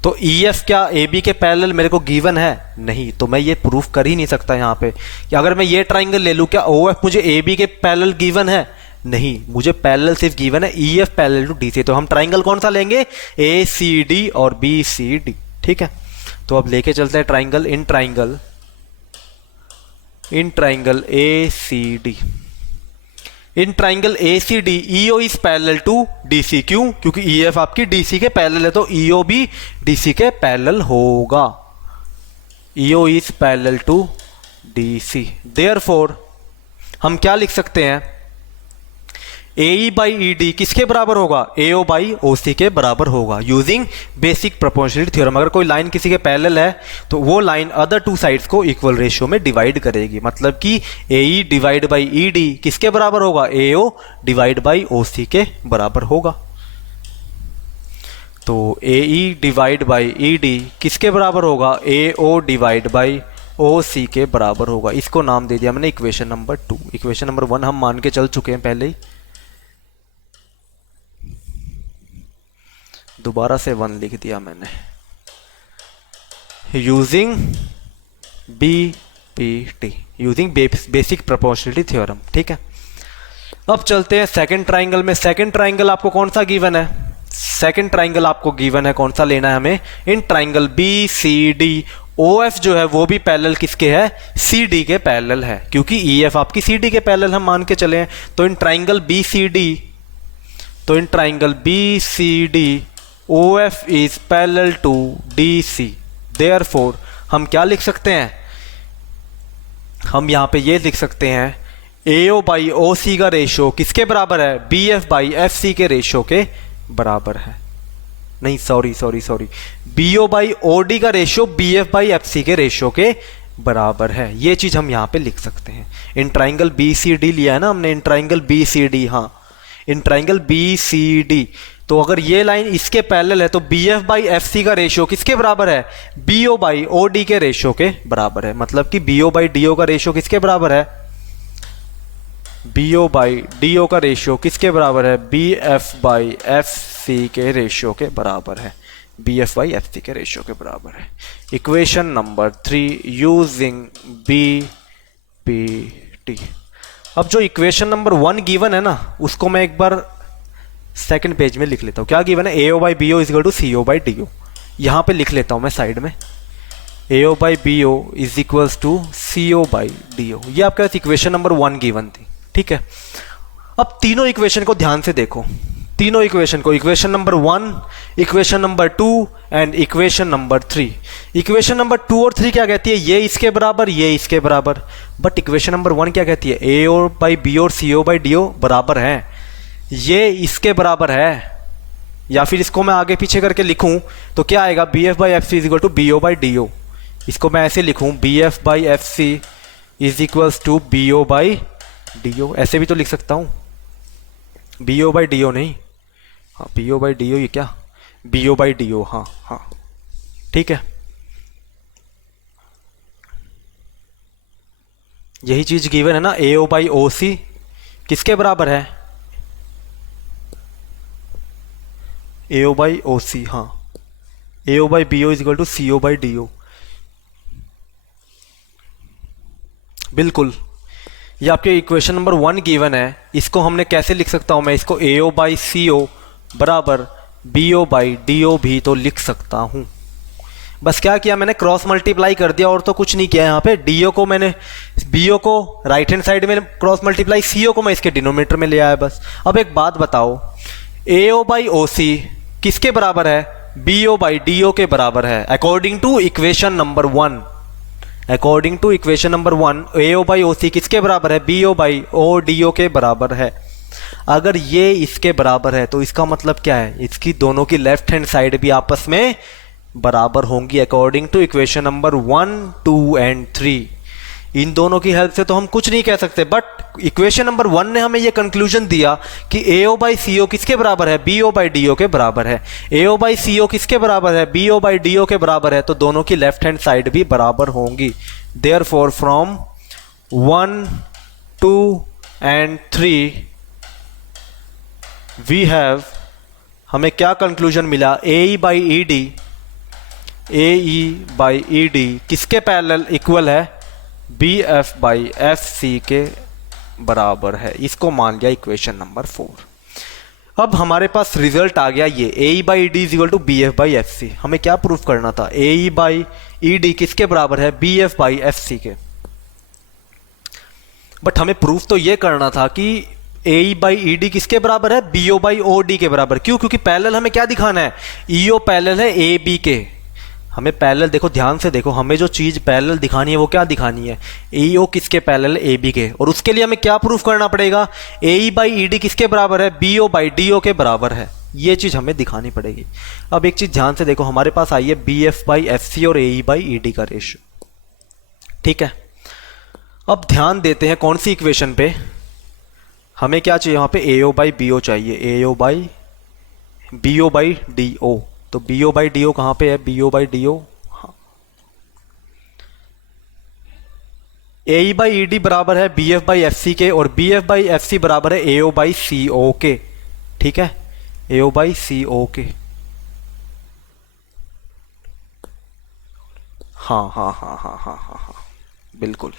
तो ईएफ क्या एबी के पैरेलल मेरे को गिवन है? नहीं, तो मैं ये प्रूफ कर ही नहीं सकता यहां पे कि अगर मैं ये ट्राइंगल ले लूं क्या ओएफ मुझे एबी के पैरेलल गिवन है? नहीं, मुझे पैरेलल सिर्फ गिवन है ईएफ पैरेलल टू डीसी। तो हम ट्राइंगल कौन सा लेंगे? ए सी डी और बी सी डी। ठीक है, तो अब लेके चलते हैं triangle in triangle A C D. In triangle A C D EO is parallel to DC. क्यों? क्योंकि ईएफ आपकी डीसी के पैरेलल है, तो ईओ भी डीसी के पैरेलल होगा। EO is parallel to DC, therefore हम क्या लिख सकते हैं? AE बाई ED किसके बराबर होगा? AO बाई OC के बराबर होगा, यूजिंग बेसिक प्रोपोर्शनलिटी थ्योरम। अगर कोई लाइन किसी के पैरेलल है तो वो लाइन अदर टू साइड्स को इक्वल रेशियो में डिवाइड करेगी, मतलब कि AE डिवाइड बाई ED किसके बराबर होगा? AO डिवाइड बाई OC के बराबर होगा। तो AE डिवाइड बाई ED किसके बराबर होगा? AO डिवाइड बाई OC के बराबर होगा। इसको नाम दे दिया मैंने इक्वेशन नंबर 2। इक्वेशन नंबर 1 हम मान के चल चुके हैं पहले ही, दोबारा से 1 लिख दिया मैंने, using BPT, using basic proportionality theorem. ठीक है, अब चलते हैं सेकंड ट्राइंगल में। सेकंड ट्राइंगल आपको कौन सा गिवन है? सेकंड ट्राइंगल आपको गिवन है, कौन सा लेना है हमें? In triangle B C D OF जो है वो भी पैरेलल किसके है? CD के पैरेलल है, क्योंकि EF आपकी CD के पैरेलल हम मान के चले हैं। तो in triangle BCD OF is parallel to DC, therefore हम क्या लिख सकते हैं? हम यहां पे ये लिख सकते हैं AO बाई OC का रेशियो किसके बराबर है? BF बाई FC के रेशियो के बराबर है। नहीं, सॉरी, BO बाई OD का रेशियो BF बाई FC के रेशियो के बराबर है। ये चीज हम यहां पे लिख सकते हैं। इन ट्राइंगल BCD लिया है ना हमने, इन ट्राइंगल BCD, हाँ इन ट्राइंगल BCD। तो अगर ये लाइन इसके पैरेलल है तो BF बाई FC का रेशियो किसके बराबर है? BO बाई OD के रेशियो के बराबर है, मतलब कि BO बाई DO का रेशियो किसके बराबर है? BO बाई DO का रेशियो किसके बराबर है? BF बाई FC के रेशियो के बराबर है, BF बाई FC के रेशियो के बराबर है। Equation number 3 using BPT। अब जो इक्वेशन नंबर 1 गिवन है ना, उसको मैं एक बार सेकंड पेज में लिख लेता हूं। क्या गिवन है? AO by BO is equal to CO by DO। यहां पे लिख लेता हूं मैं साइड में, AO by BO is equals to CO by DO। ये आपके पास इक्वेशन नंबर 1 गिवन थी। ठीक है, अब तीनों इक्वेशन को ध्यान से देखो, तीनों इक्वेशन को, equation number 1, equation number 2 and equation number 3। Equation number 2 और 3 क्या कहती है? ये इसके बराबर, ये इसके बराबर। बट इक्वेशन नंबर 1 क्या कहती है? AO बाई BO और CO बाई DO बराबर है, ये इसके बराबर है। या फिर इसको मैं आगे पीछे करके लिखूं तो क्या आएगा? BF by FC is equal to BO by DO। इसको मैं ऐसे लिखूं, BF by FC is equals to BO by DO। ऐसे भी तो लिख सकता हूं, BO बाई DO नहीं, हाँ BO बाई DO, ये क्या? BO बाई DO, हाँ ठीक है। यही चीज गिवन है ना, AO बाई OC किसके बराबर है? AO बाई OC, हाँ AO by BO is equal to CO by DO। बिल्कुल, ये आपके इक्वेशन नंबर 1 गिवन है। इसको हमने कैसे लिख सकता हूं मैं? इसको AO बाई CO बराबर BO बाई DO भी तो लिख सकता हूं। बस क्या किया मैंने? क्रॉस मल्टीप्लाई कर दिया, और तो कुछ नहीं किया। यहाँ पे DO को मैंने, BO को राइट हैंड साइड में क्रॉस मल्टीप्लाई, CO को मैं इसके डिनोमिनेटर में ले आया बस। अब एक बात बताओ, AO बाई OC किसके बराबर है? BO बाई DO के बराबर है, according to equation number 1। According to equation number 1 AO by OC किसके बराबर है? BO बाई ODO के बराबर है। अगर ये इसके बराबर है तो इसका मतलब क्या है? इसकी दोनों की लेफ्ट हैंड साइड भी आपस में बराबर होंगी according to equation number 1, 2 and 3। इन दोनों की हेल्प से तो हम कुछ नहीं कह सकते, बट इक्वेशन नंबर 1 ने हमें यह कंक्लूजन दिया कि AO बाई CO किसके बराबर है? BO बाई DO के बराबर है। AO बाई CO किसके बराबर है? BO बाई DO के बराबर है, तो दोनों की लेफ्ट हैंड साइड भी बराबर होंगी। Therefore from 1, 2 and 3 we have, हमें क्या कंक्लूजन मिला? AE बाई ED किसके पैरेलल इक्वल है? BF बाई FC के बराबर है। इसको मान लिया इक्वेशन नंबर 4। अब हमारे पास रिजल्ट आ गया ये AE by ED is equal to BF by FC। हमें क्या प्रूफ करना था? AE बाई ED किसके बराबर है? BF बाई FC के। बट हमें प्रूफ तो ये करना था कि AE बाई ED किसके बराबर है? BO बाई OD के बराबर। क्यों? क्योंकि पैरेलल हमें क्या दिखाना है? EO पैरेलल है AB के। हमें पैरेलल देखो, ध्यान से देखो, हमें जो चीज पैरेलल दिखानी है वो क्या दिखानी है? EO किसके पैरेलल? AB के। और उसके लिए हमें क्या प्रूफ करना पड़ेगा? AE बाई ED किसके बराबर है? BO बाई DO के बराबर है। ये चीज हमें दिखानी पड़ेगी। अब एक चीज ध्यान से देखो, हमारे पास आई है BF बाई FC और AE बाई ED का रेशियो। ठीक है, अब ध्यान देते हैं कौन सी इक्वेशन पे। हमें क्या चाहिए? वहां पे AO बाई BO चाहिए, AO by BO by DO। तो BO बाई DO कहां पे है? BO बाई DO, हाँ। AE बाई ED बराबर है BF बाई FC के, और BF बाई FC बराबर है AO बाई CO के। ठीक है, AO बाई CO के। हाँ हाँ हाँ हाँ हाँ हाँ हाँ, बिल्कुल।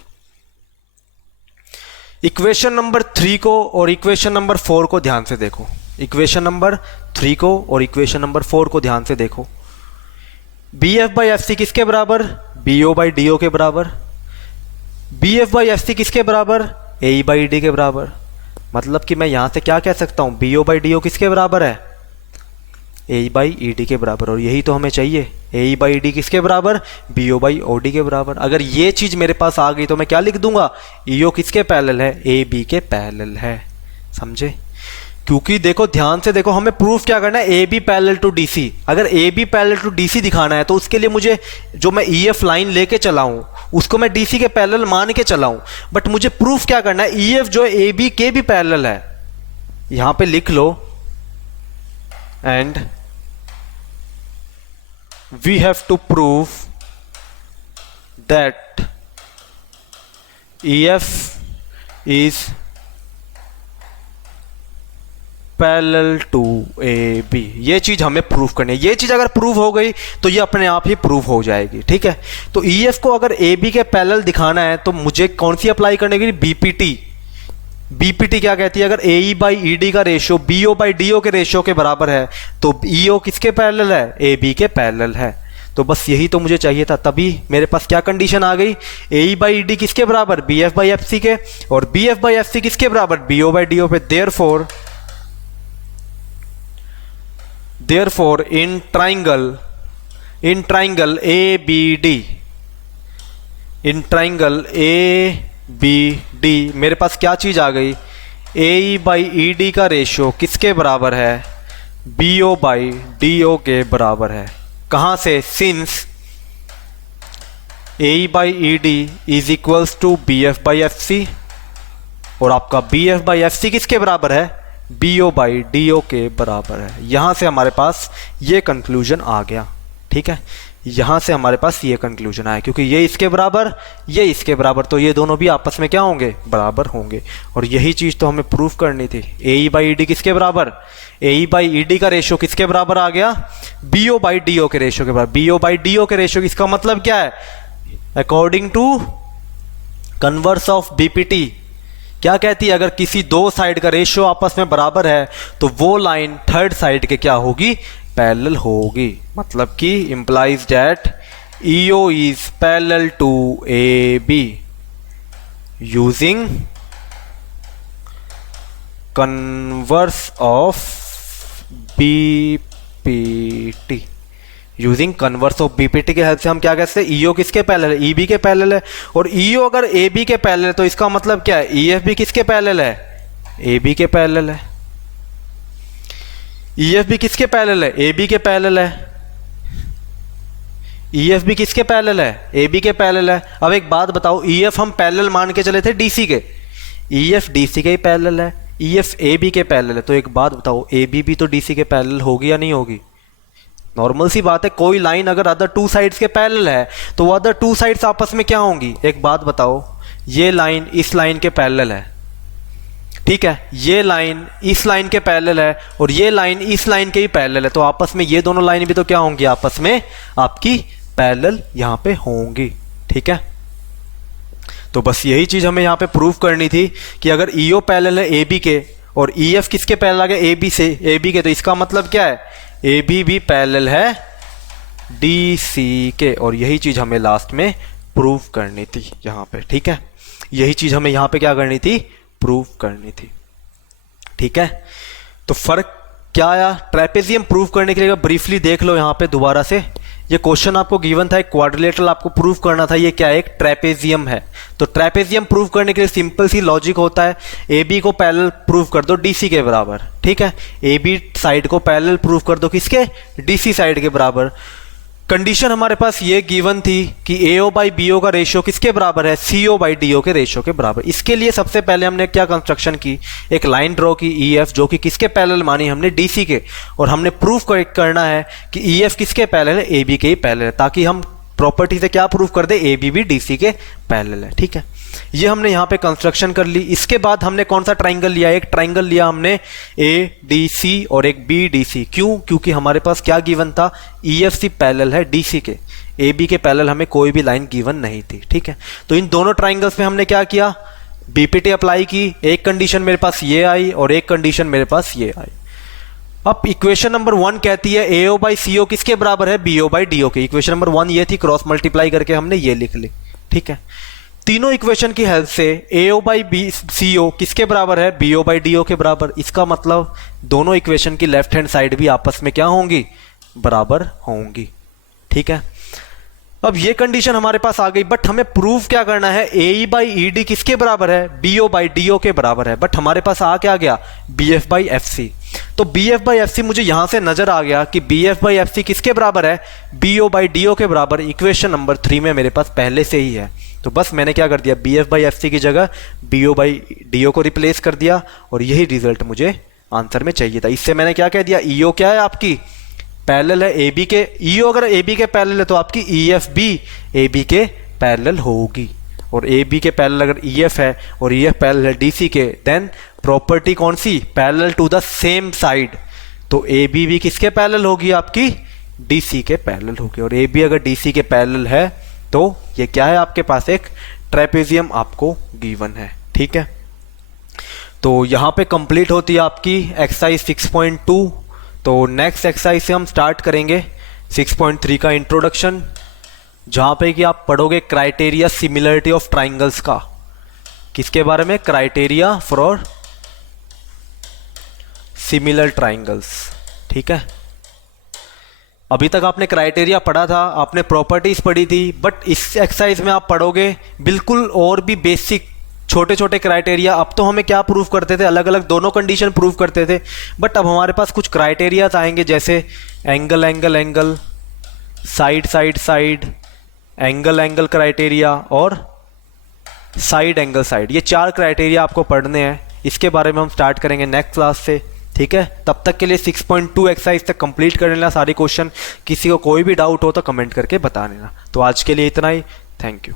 इक्वेशन नंबर 3 को और इक्वेशन नंबर 4 को ध्यान से देखो। इक्वेशन नंबर 3 को और इक्वेशन नंबर 4 को ध्यान से देखो। BF बाई FC किसके बराबर? BO बाई DO के बराबर। BF बाई FC किसके बराबर? AE बाई ED के बराबर। मतलब कि मैं यहां से क्या कह सकता हूं? BO बाई DO किसके बराबर है? AE बाई ED के बराबर। और यही तो हमें चाहिए। AE बाई ED किसके बराबर? BO बाई OD के बराबर। अगर ये चीज मेरे पास आ गई तो मैं क्या लिख दूंगा? EO किसके पैरेलल है? AB के पैरेलल है। समझे? क्योंकि देखो, ध्यान से देखो, हमें प्रूफ क्या करना है? AB parallel to DC। अगर AB पैरेलल टू DC दिखाना है तो उसके लिए मुझे जो मैं EF लाइन लेके चला हूं उसको मैं DC के पैरेलल मान के चला हूं। बट मुझे प्रूफ क्या करना है? EF जो है AB के भी पैरेलल है। यहां पे लिख लो, and we have to prove that EF is parallel to AB। ये चीज हमें प्रूफ करनी है। ये चीज अगर प्रूव हो गई तो ये अपने आप ही प्रूव हो जाएगी। ठीक है, तो EF को अगर AB के पैरेलल दिखाना है तो मुझे कौन सी अप्लाई करने की? BPT। BPT क्या कहती है? अगर AE बाई ED का रेशियो BO बाई DO के रेशियो के बराबर है तो EO किसके पैरेलल है? AB के पैरेलल है। तो बस यही तो मुझे चाहिए था। तभी मेरे पास क्या कंडीशन आ गई? AE बाई ED किसके बराबर? BF बाई FC के। और BF बाई FC किसके बराबर? BO बाई DO पे। Therefore in triangle ABD मेरे पास क्या चीज आ गई? AE बाई ED का रेशियो किसके बराबर है? BO बाई DO के बराबर है। कहां से? Since AE by ED is equals to BF by FC, और आपका BF बाई FC किसके बराबर है? BO बाई DO के बराबर है। यहां से हमारे पास ये कंक्लूजन आ गया। ठीक है, यहां से हमारे पास ये कंक्लूजन आया, क्योंकि ये इसके बराबर, ये इसके बराबर, तो ये दोनों भी आपस में क्या होंगे? बराबर होंगे। और यही चीज तो हमें प्रूफ करनी थी। AE बाई ED किसके बराबर? AE बाई ED का रेशियो किसके बराबर आ गया? BO बाई DO के रेशियो के बराबर। BO बाई DO के रेशियो, इसका मतलब क्या है? According to converse of BPT क्या कहती है? अगर किसी दो साइड का रेशियो आपस में बराबर है तो वो लाइन थर्ड साइड के क्या होगी? पैरेलल होगी। मतलब कि implies that EO is parallel to AB using converse of BPT। Using converse of BPT के हेल्प से हम क्या कहते हैं, ईओ किसके पैरेलल है, ईबी के पैरेलल है। और ईओ अगर एबी के पैरेलल है तो इसका मतलब क्या है, ईएफ भी किसके पैरेलल है, एबी के पैरेलल है। ईएफ भी किसके पैरेलल है, एबी के पैरेलल है। ईएफ भी किसके पैरेलल है, एबी के पैरेलल है। अब एक बात बताओ, ईएफ हम पैरेलल मान के चले थे डीसी के, ईएफ डीसी के ही पैरेलल है, ईएफ एबी के पैरेलल है। तो एक बात बताओ, एबी भी तो डीसी के पैरेलल होगी या नहीं होगी? नॉर्मल सी बात है, कोई लाइन अगर अदर टू साइड्स के पैरेलल है तो वो अदर टू साइड्स आपस में क्या होंगी? एक बात बताओ, ये लाइन इस लाइन के पैरेलल है, ठीक है, ये लाइन इस लाइन के पैरेलल है और ये लाइन इस लाइन के ही पैरेलल है, तो आपस में ये दोनों लाइन भी तो क्या होंगी, आपस में आपकी पैरेलल यहां पे होंगी, ठीक है। तो बस यही चीज हमें यहां पे प्रूव करनी थी कि अगर ईओ पैरेलल है एबी के और ईएफ किसके पैरेलल है, एबी से, एबी के, तो इसका मतलब क्या है, एबी भी पैरेलल है डीसी के। और यही चीज हमें लास्ट में प्रूव करनी थी यहां पे, ठीक है। यही चीज हमें यहां पे क्या करनी थी, प्रूव करनी थी, ठीक है। तो फर्क क्या आया, ट्रेपेजियम प्रूव करने के लिए ब्रीफली देख लो यहां पे दोबारा से। ये क्वेश्चन आपको गिवन था, एक क्वाड्रिलेटरल आपको प्रूव करना था, ये क्या है, एक ट्रेपेजियम है। तो ट्रेपेजियम प्रूव करने के लिए सिंपल सी लॉजिक होता है, एबी को पैरेलल प्रूव कर दो डीसी के बराबर, ठीक है। एबी साइड को पैरेलल प्रूव कर दो किसके, डीसी साइड के बराबर। कंडीशन हमारे पास ये गिवन थी कि एओ बाई बीओ का रेशियो किसके बराबर है, सीओ बाई डीओ के रेशियो के बराबर। इसके लिए सबसे पहले हमने क्या कंस्ट्रक्शन की, एक लाइन ड्रॉ की ईएफ, जो कि किसके पैरेलल मानी हमने, डीसी के। और हमने प्रूफ करना है कि ईएफ किसके पैरेलल है, एबी के ही पैरेलल है, ताकि हम प्रॉपर्टी से क्या प्रूफ कर दे, एबी भी डीसी के पैरेलल है, ठीक है। ये हमने यहां पे कंस्ट्रक्शन कर ली। इसके बाद हमने कौन सा ट्राइंगल लिया, एक ट्राइंगल लिया हमने ए डी सी और एक बी डी सी। क्यों, क्योंकि हमारे पास क्या गिवन था, ईएफसी पैरेलल है डीसी के, एबी के पैरेलल हमें कोई भी लाइन गिवन नहीं थी, ठीक है। तो इन दोनों ट्राइंगल्स में हमने क्या किया, बीपीटी अप्लाई की। एक कंडीशन मेरे पास ये आई और एक कंडीशन मेरे पास ये आई। अब इक्वेशन नंबर 1 कहती है एओ बाई सीओ किसके बराबर है, बीओ बाई डीओ के। इक्वेशन नंबर 1 ये थी, क्रॉस मल्टीप्लाई करके हमने ये लिख ली, ठीक है। तीनों इक्वेशन की हेल्प से एओ बाई बी सीओ किसके बराबर है, बीओ बाई डीओ के बराबर। इसका मतलब दोनों इक्वेशन की लेफ्ट हैंड साइड भी आपस में क्या होंगी, बराबर होंगी, ठीक है। अब ये कंडीशन हमारे पास आ गई, बट हमें प्रूव क्या करना है, ए बाई ई डी किसके बराबर है, बीओ बाई डीओ के बराबर है। बट हमारे पास आ क्या गया, B F by F C. तो B F by F C मुझे यहां से नजर आ गया कि B F by F C किसके बराबर है, बीओ बाई डीओ के बराबर। इक्वेशन नंबर 3 में मेरे पास पहले से ही है, तो बस मैंने क्या कर दिया, B F by F C की जगह बीओ बाई डीओ को रिप्लेस कर दिया और यही रिजल्ट मुझे आंसर में चाहिए था। इससे मैंने क्या कह दिया, ईओ क्या है आपकी, पैरेलल है एबी के। ईओ अगर एबी के पैरेलल है तो आपकी ईएफ भी एबी के पैरेलल होगी। और एबी के पैरेलल अगर ईएफ है और ईएफ पैरेलल है डीसी के, देन प्रॉपर्टी कौन सी, parallel to the same side. तो एबी भी किसके पैरेलल होगी, आपकी डीसी के पैरेलल होगी। और एबी अगर डीसी के पैरेलल है तो ये क्या है, आपके पास एक ट्रेपेजियम आपको गिवन है, ठीक है। तो यहां पे कंप्लीट होती है आपकी एक्सरसाइज 6.2। तो नेक्स्ट एक्सरसाइज से हम स्टार्ट करेंगे 6.3 का इंट्रोडक्शन, जहां पे कि आप पढ़ोगे क्राइटेरिया सिमिलरिटी ऑफ ट्राइंगल्स का। किसके बारे में, क्राइटेरिया फॉर सिमिलर ट्राइंगल्स, ठीक है। अभी तक आपने क्राइटेरिया पढ़ा था, आपने प्रॉपर्टीज पढ़ी थी, बट इस एक्सरसाइज में आप पढ़ोगे बिल्कुल और भी बेसिक छोटे छोटे क्राइटेरिया। अब तो हमें क्या प्रूव करते थे, अलग अलग दोनों कंडीशन प्रूव करते थे, बट अब हमारे पास कुछ क्राइटेरिया आएंगे, जैसे angle angle angle, side side side, angle angle criteria और साइड एंगल साइड। ये 4 क्राइटेरिया आपको पढ़ने हैं। इसके बारे में हम स्टार्ट करेंगे नेक्स्ट क्लास से, ठीक है। तब तक के लिए 6.2 एक्सरसाइज तक कंप्लीट कर लेना सारी क्वेश्चन। किसी को कोई भी डाउट हो तो कमेंट करके बता देना। तो आज के लिए इतना ही, थैंक यू।